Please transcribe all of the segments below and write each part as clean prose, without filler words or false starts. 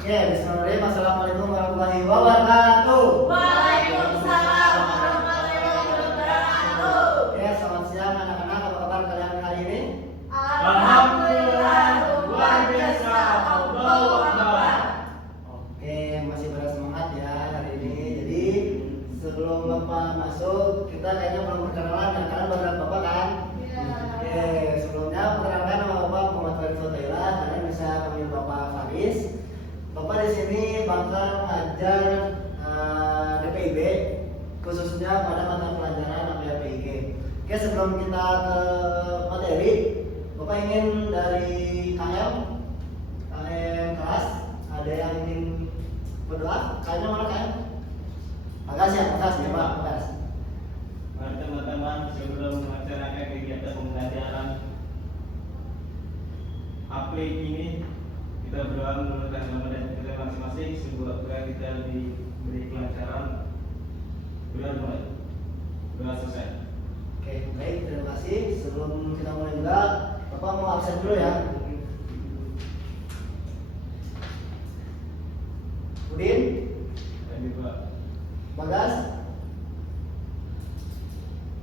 Oke, bismillahirrahmanirrahim. Assalamualaikum warahmatullahi wabarakatuh. Waalaikumsalam warahmatullahi wabarakatuh. Oke, selamat siang anak-anak. Apa kabar kalian hari ini? Alhamdulillah luar biasa. Allahu Akbar. Oke, masih bersemangat ya hari ini. Jadi sebelum Bapak masuk, kita kayaknya belum perkenalan ya, karena baru Bapak kan? Oke, sebelumnya perkenalkan nama Bapak Muhammad Faris Sotaila. Kalian bisa panggil Bapak Faris. Bapak di sini bakal ngajar DPIB, khususnya pada mata pelajaran namanya PIG. Oke, sebelum kita ke materi, Bapak ingin dari KM kelas, ada yang ingin berdoa? Kayaknya mana KM? Makasih ya Pak, makasih. Mari teman-teman, sebelum melaksanakan kegiatan pembelajaran aplik ini, kita berdoa menurunkan nama dan kita masing-masing. Semoga kita diberi kelancaran. Doa selesai. Oke, baik, terima kasih. Sebelum kita mulai juga, Bapak mau absen dulu ya. Udin, Tadi Pak. Bagas,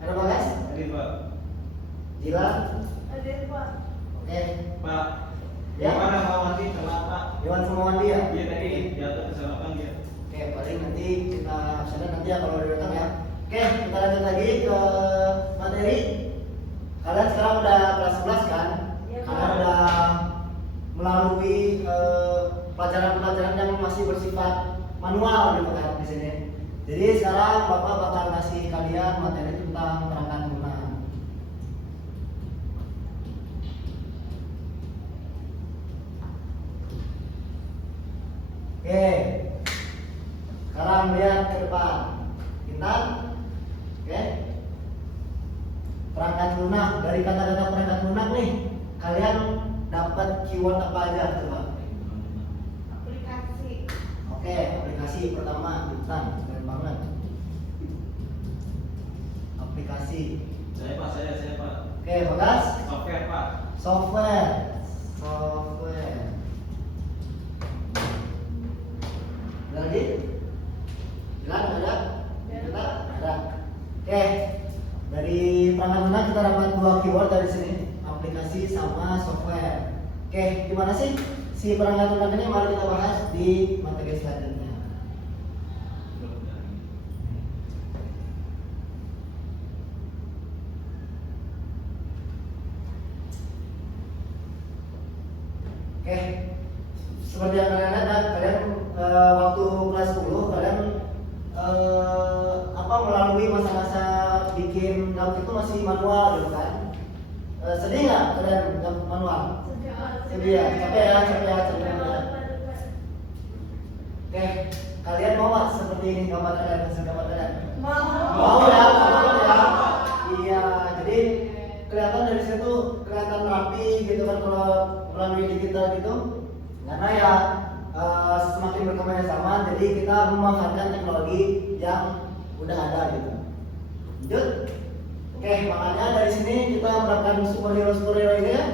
ada Bagas, Tadi Pak. Jilan, Ada Pak. oke, Pak. Ya. Gimana mau mati sama Pak? Iwan Sumawandi ya. Dia tadi jatuh kesalahan dia. Oke, paling nanti kita absennya nanti ya kalau udah datang ya. Oke, kita lanjut lagi ke materi. Kalian sekarang udah kelas 11 kan? Iya, Pak. Kalian udah melalui pelajaran-pelajaran yang masih bersifat manual gitu kan di sini. Jadi sekarang Bapak bakal kasih kalian materi tentang perangkat lunak. Oke, sekarang lihat ke depan. Intan, oke. Perangkat lunak, dari kata-kata perangkat lunak nih, kalian dapat keyword apa aja coba? Aplikasi. Oke, aplikasi pertama, Intan, keren banget. Aplikasi. Saya Pak. Oke, Bagas. Software Pak. Software. Ada lagi? Bilang ada? Kita ada. Oke. Dari perangkat lunak kita dapat dua keyword dari sini, aplikasi sama software. Oke, gimana sih si perangkat lunak ini? Mari kita bahas di materi selanjutnya. Oke, seperti yang kalian lihat, kalian waktu kelas 10 kalian melalui masa-masa bikin laut itu masih manual gitu kan? Sedih nggak kalian manual? Sedih ya, capek ya. Oke, kalian mau nggak seperti ini gambar kalian, hasil gambar kalian? Mau ya. Iya, jadi kelihatan dari situ kelihatan rapi gitu kan kalau melalui digital gitu. Karena ya semakin berkembangnya zaman, jadi kita memanfaatkan teknologi yang udah ada gitu. Lanjut. Oke, makanya dari sini kita mendapatkan superhero ini ya.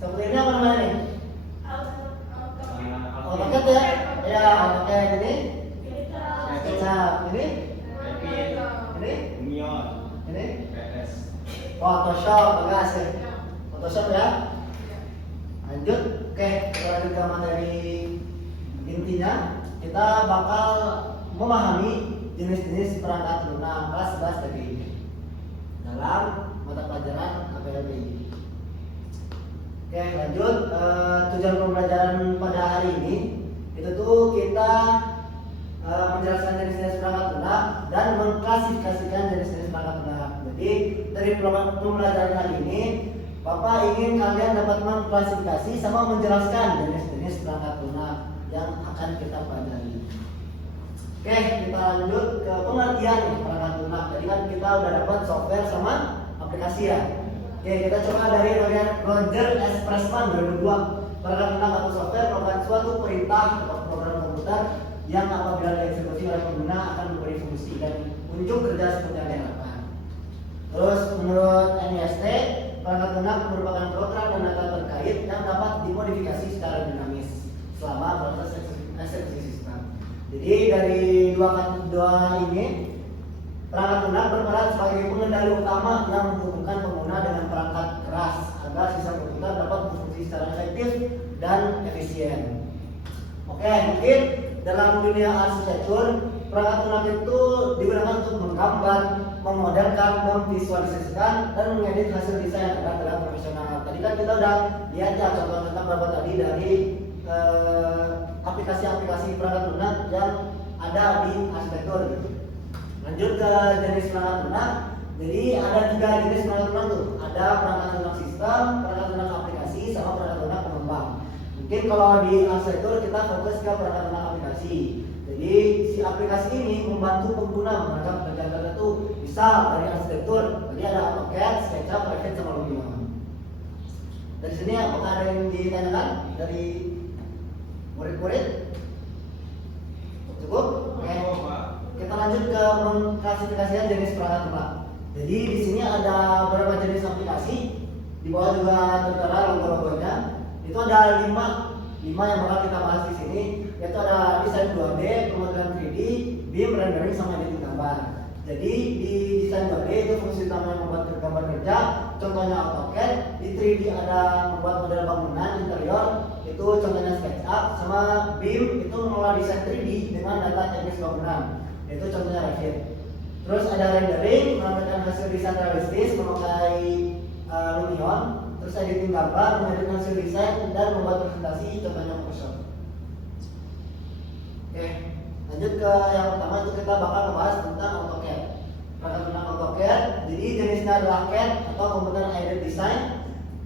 Seperti ini apa namanya nih? AutoCAD ya? Ya, AutoCAD ini. SketchUp ini. Ini. Union. Ini. PS. Photoshop, Bagas ya. Photoshop ya. Lanjut. Oke, kita lanjut ke materi intinya. Kita bakal memahami jenis-jenis perangkat lunak kelas 11 tadi dalam mata pelajaran APLBI. Oke, lanjut. Tujuan pembelajaran pada hari ini itu tuh kita menjelaskan jenis-jenis perangkat lunak dan mengklasifikasikan jenis-jenis perangkat lunak. Jadi dari pembelajaran kali ini, Bapak ingin kalian dapat mengklasifikasi sama menjelaskan jenis-jenis perangkat lunak yang akan kita pelajari. Oke, kita lanjut ke pengertian perangkat lunak. Tadi kan kita udah dapat software sama aplikasi ya. Oke, kita coba dari Roger S. Pressman 2002. Perangkat lunak atau software merupakan suatu perintah atau program komputer yang apabila dieksekusi oleh pengguna akan memberi fungsi dan unjuk kerja seperti yang diharapkan. Terus menurut NIST, perangkat lunak merupakan program dan data terkait yang dapat dimodifikasi secara dinamis selama proses Execution System. Jadi dari dua ini perangkat lunak berperan sebagai pengendali utama yang menghubungkan pengguna dengan perangkat keras agar sistem komputer dapat berfungsi secara efektif dan efisien. Oke, mungkin dalam dunia arsitektur perangkat lunak itu digunakan untuk menggambar, memodelkan, memvisualisasikan, dan mengedit hasil desain yang ada dalam profesional. Tadi kan kita udah lihat ya contoh-contoh beberapa tadi dari aplikasi-aplikasi perangkat lunak yang ada di arsitektur. Gitu. Lanjut ke jenis perangkat lunak. Jadi ada 3 jenis perangkat lunak tuh. Ada perangkat lunak sistem, perangkat lunak aplikasi, sama perangkat lunak pengembang. Mungkin kalau di arsitektur kita fokus ke perangkat lunak aplikasi. Jadi si aplikasi ini membantu pengguna menangkap kerjaan tertentu. Misal dari arsitektur, tadi ada AutoCAD, SketchUp, Revit, sama Lumion. Dari sini apakah ada yang ditanyakan dari murid-murid? Cukup? Oke. Kita lanjut ke mengklasifikasikan jenis perangkat lunak. Jadi di sini ada beberapa jenis aplikasi. Di bawah juga tertera logo-logonya. Itu ada 5 yang bakal kita bahas di sini. Yaitu ada desain 2D, pemodelian 3D, BIM, rendering, sama editing gambar. Jadi di desain 2D itu fungsi utama membuat gambar kerja. Contohnya AutoCAD. Di 3D ada membuat model bangunan interior. Itu contohnya SketchUp. Sama BIM itu mengolah desain 3D dengan data teknis bangunan. Itu contohnya Revit. Terus ada rendering, menampilkan hasil desain realistis memakai Lumion. Terus editing gambar, mengedit hasil desain dan membuat presentasi, contohnya Photoshop. Oke, lanjut ke yang pertama itu kita bakal membahas tentang AutoCAD. Perangkat lunak AutoCAD, jadi jenisnya adalah CAD atau Computer Aided Design.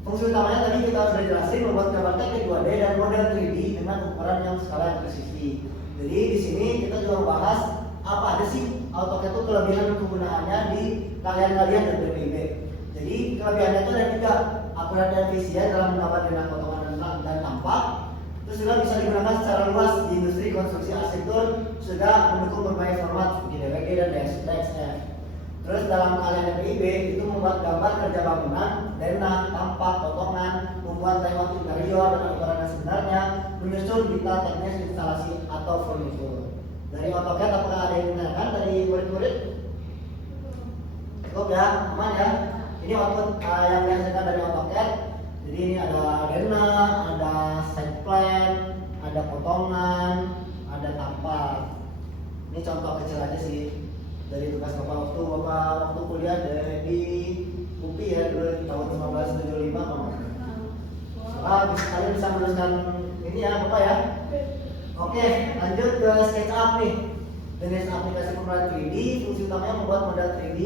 Fungsi utamanya tadi kita sudah jelasin, membuat gambar teknik 2D dan model 3D dengan ukuran yang skala yang presisi. Jadi di sini kita juga membahas apa aja sih AutoCAD itu kelebihan dan kegunaannya di kalian-kalian dan PPB. Jadi kelebihannya itu ada 3, akurat dan efisien dalam menggambar dengan potongan dan tampak. Terus juga bisa digunakan secara luas di industri konstruksi arsitektur, sudah mendukung berbagai format seperti DWG dan DXF. Terus dalam kalian PIB itu membuat gambar kerja bangunan, denah, tampak, potongan, membuat layout interior dan ukuran yang sebenarnya, menyusun detail teknis instalasi atau furnitur. Dari AutoCAD apakah ada yang ditanyakan dari murid-murid? Cukup ya, aman ya. Ini output yang dihasilkan dari AutoCAD. Jadi ini ada denah, ada site plan, ada potongan, ada tampak. Ini contoh kecil aja sih dari tugas bapak waktu kuliah di UPI ya dulu tahun 1975 kalian bisa menuliskan ini ya bapak ya. Oke, lanjut ke SketchUp nih. Jenis aplikasi pemrograman 3D, fungsi utamanya membuat model 3D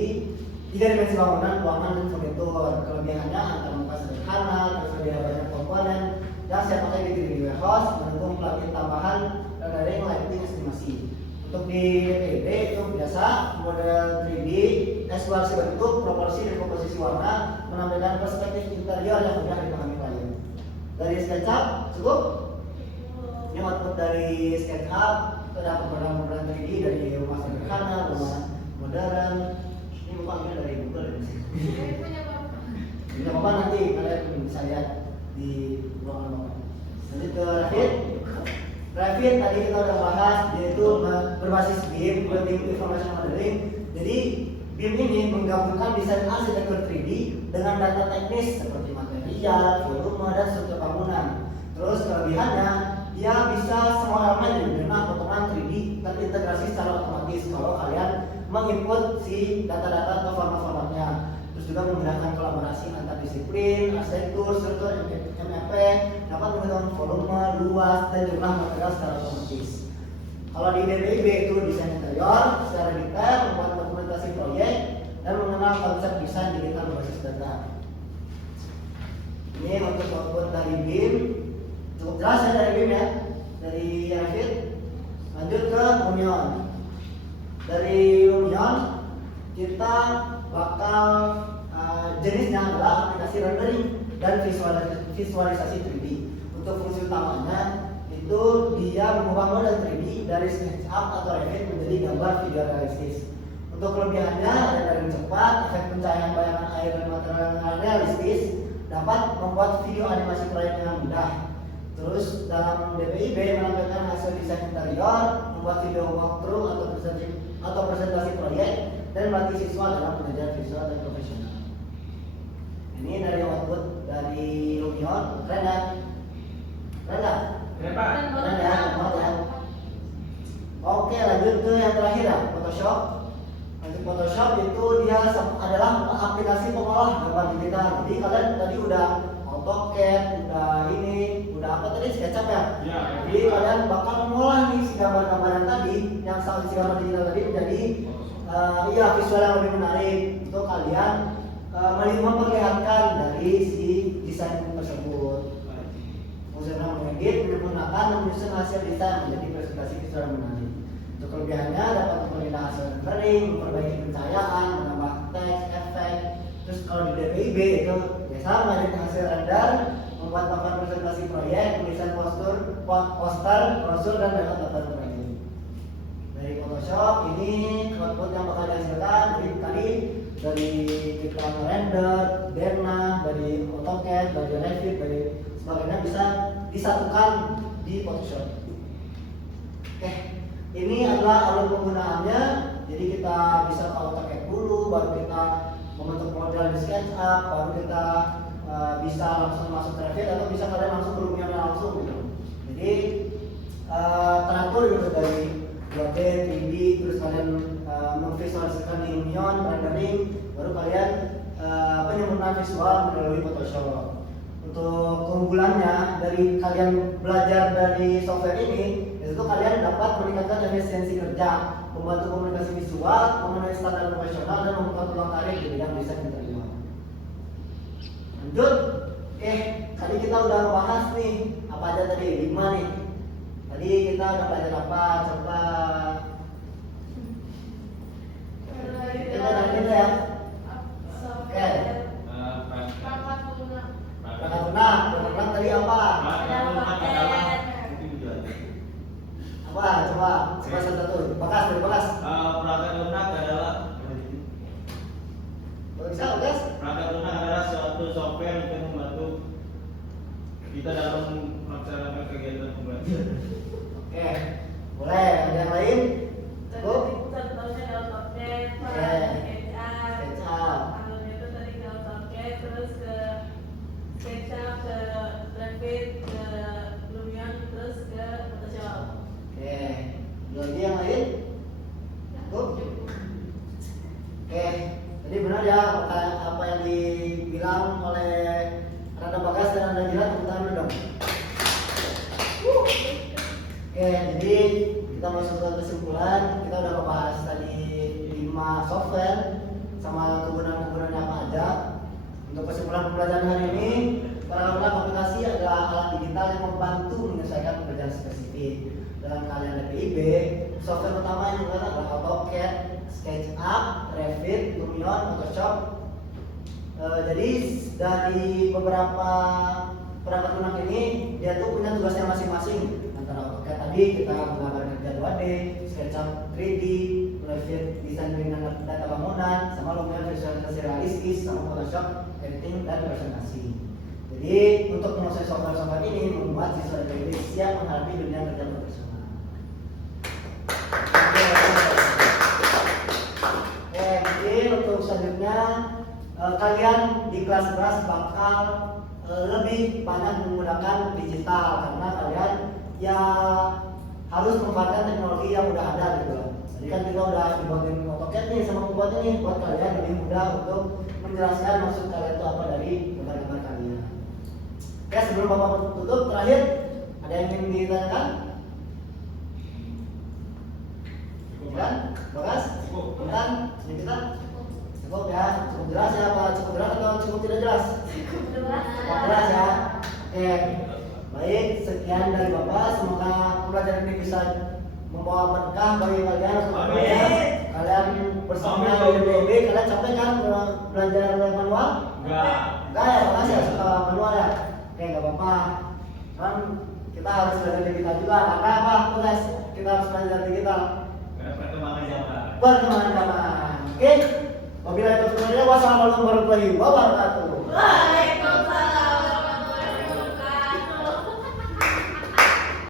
3 dimensi bangunan, ruangan, dan furnitur. Kelebihannya antara muka sederhana, tersedia banyak komponen, dan siap pakai di 3D warehouse, mendukung plugin tambahan, rendering, lighting, estimasi. Untuk di DPD itu biasa model 3D, eksplorasi bentuk, proporsi, dan komposisi warna, menampilkan perspektif interior yang mudah dipahami klien. Dari SketchUp cukup? Ini output dari SketchUp, ada pemrograman 3D dari rumah sederhana, rumah modern. Ini bukannya dari Google ya? Punya bapak nanti kalian bisa lihat di ruangan bapak. Lanjut ke Revit. Revit tadi kita udah bahas, yaitu berbasis BIM, Building Information Modeling. Jadi BIM ini menggabungkan desain arsitektur 3D dengan data teknis seperti material, volume, dan struktur bangunan. Terus kelebihannya, dia bisa semua elemen dari denah, potongan 3D terintegrasi secara otomatis kalau kalian menginput si data-data atau format-formatnya. Terus juga menggunakan kolaborasi antar disiplin, arsitektur, struktur, MEP, dapat mengetahui volume, luas, dan jumlah material secara otomatis. Kalau di DPIB itu desain interior secara detail, membuat dokumentasi proyek, dan mengenal konsep desain digital berbasis data. Ini untuk output dari BIM. Cukup jelas ya dari BIM ya, dari Revit. Lanjut ke Lumion. Dari Lumion kita bakal jenisnya adalah aplikasi rendering dan visualisasi 3D. Untuk fungsi utamanya itu dia mengubah model 3D dari SketchUp atau Revit menjadi gambar video realistis. Untuk kelebihannya ada rendering cepat, efek pencahayaan bayangan air dan material yang realistis, dapat membuat video animasi proyek dengan mudah. Terus dalam DPIB menampilkan hasil desain interior, membuat video walkthrough atau presentasi proyek, dan melatih siswa dalam belajar visual dan profesional. Ini dari output dari Lumion, keren ya? Keren nggak? Keren Pak. Keren ya, muat ya. Oke, lanjut ke yang terakhir ya, Photoshop. Untuk Photoshop itu dia adalah aplikasi pengolah gambar digital. Jadi kalian tadi udah AutoCAD, udah apa tadi, SketchUp ya? Iya. Jadi kalian bakal mengolah nih si gambar-gambar yang tadi, yang si gambar digital tadi menjadi visual yang lebih menarik untuk kalian memperlihatkan dari si desain tersebut. Fungsional mengedit, menyempurnakan, dan menyusun hasil desain menjadi presentasi visual yang menarik. Untuk kelebihannya dapat memperindah hasil rendering, memperbaiki pencahayaan, menambah teks, efek. Terus kalau di DPIB itu biasa mengedit hasil render, membuat papan presentasi proyek, tulisan poster, brosur, dan data proyek. Dari Photoshop ini output yang bakal dihasilkan tadi dari kita render, Derna, dari AutoCAD, dari Revit, dari sebagainya bisa disatukan di Photoshop. Oke, ini adalah alur penggunaannya. Jadi kita bisa ke AutoCAD dulu, baru kita membentuk model di SketchUp, baru kita bisa langsung masuk ke Revit, atau bisa kalian langsung berhubungan langsung gitu. Jadi teratur gitu dari 2D, 3D, terus kalian memvisualisasikan di Lumion, rendering, baru kalian penyempurnaan visual melalui Photoshop. Untuk keunggulannya dari kalian belajar dari software ini, itu kalian dapat meningkatkan efisiensi kerja, membantu komunikasi visual, memenuhi standar profesional, dan membuka peluang karir di bidang desain interior. Lanjut, tadi kita udah bahas nih apa aja tadi, 5 nih. Tadi kita udah belajar apa? Coba kita lanjut ya. Oke. Perangkat lunak tadi apa? Apa? Coba satu. Bekas. Perangkat lunak adalah Bisa, guys? perangkat lunak adalah suatu software untuk membantu kita dalam melaksanakan kegiatan pembelajaran. Oke, boleh. Ada yang lain? Cukup? Lagi yang lain? Cukup? Oke, tadi benar ya apa yang dibilang oleh Rada Bagas dan Rada Jilat, tepuk tangan dulu dong. Oke, jadi kita masuk ke kesimpulan. Kita udah membahas tadi 5 software sama kegunaan-kegunaannya apa aja. Untuk kesimpulan pembelajaran hari ini, perangkat aplikasi adalah alat digital yang membantu menyelesaikan pekerjaan spesifik. Dalam kalian DPIB, software utama yang digunakan adalah AutoCAD, SketchUp, Revit, Lumion, Photoshop. Jadi dari beberapa perangkat lunak ini, dia tuh punya tugasnya masing-masing. Antara AutoCAD tadi kita menggambarkan kerja 2D, SketchUp 3D, Revit desain dengan data bangunan, sama Lumion visualisasi realistis, sama Photoshop editing dan presentasi. Jadi untuk menguasai software ini membuat siswa DPIB siap menghadapi dunia kerja profesional. Jadi untuk selanjutnya kalian di kelas-kelas bakal lebih banyak menggunakan digital karena kalian ya harus memanfaatkan teknologi yang udah ada gitu. Jadi kan kita udah dibuatin AutoCAD nih sama pembuat ini buat kalian lebih mudah untuk menjelaskan maksud kalian itu apa dari gambar-gambar kalian. Oke, sebelum Bapak tutup terakhir ada yang ingin ditanyakan? Kan? Bagas? Bukan? Ini kita? Cukup ya? Cukup jelas ya Pak? Cukup jelas atau cukup tidak jelas? Cukup jelas ya? Oke. Baik, sekian dari Bapak. Semoga pembelajaran ini bisa membawa berkah bagi kalian. Kalian bersama di DPIB, kalian capek kan belajar manual? Enggak ya, makasih ya suka manual ya? Oke, nggak apa-apa. Kan kita harus belajar digital juga. Karena apa? Tugas kita harus belajar digital. Perkembangan zaman. Oke. Wabillahi taufiq wal hidayah. Wassalamualaikum warahmatullahi wabarakatuh.